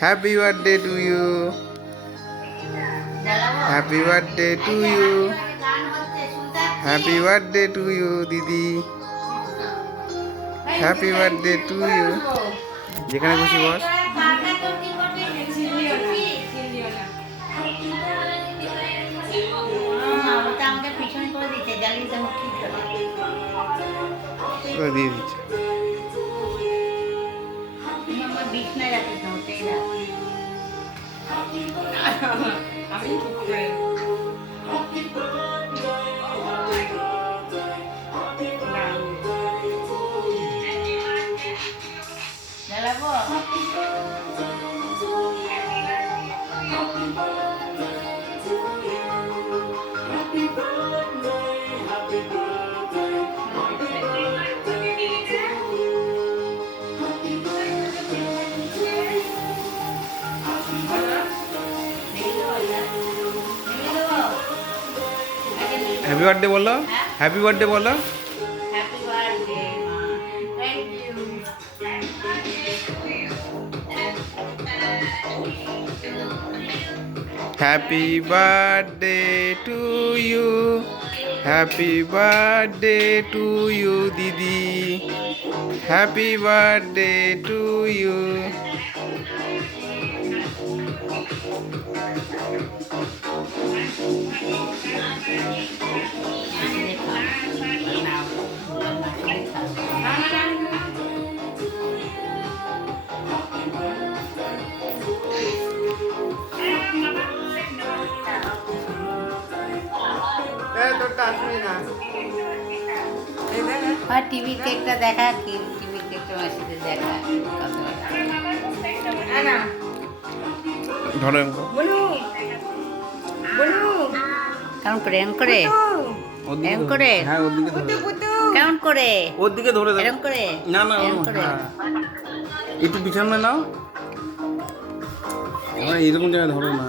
Happy birthday to you, happy birthday to you, happy birthday to you দিদি, happy birthday to you. যেখানে খুশি বস। দিয়ে দিচ্ছে। হ্যাপি বার্থডে বলো, হ্যাপি বার্থডে বলো। Happy birthday to you, happy birthday to you দিদি, happy birthday to you. আর টিভি কেকটা দেখা, কি টিভি কেকটা মাসিদের দেখা ধরো কেমন করে এরম করে এরম করে হ্যাঁ ওর দিকে ধরো, কেমন করে ওর দিকে ধরে দাও। এরম করে না না এরম করে একটু পিছনে নাও, এরকম জায়গায় ধরো না।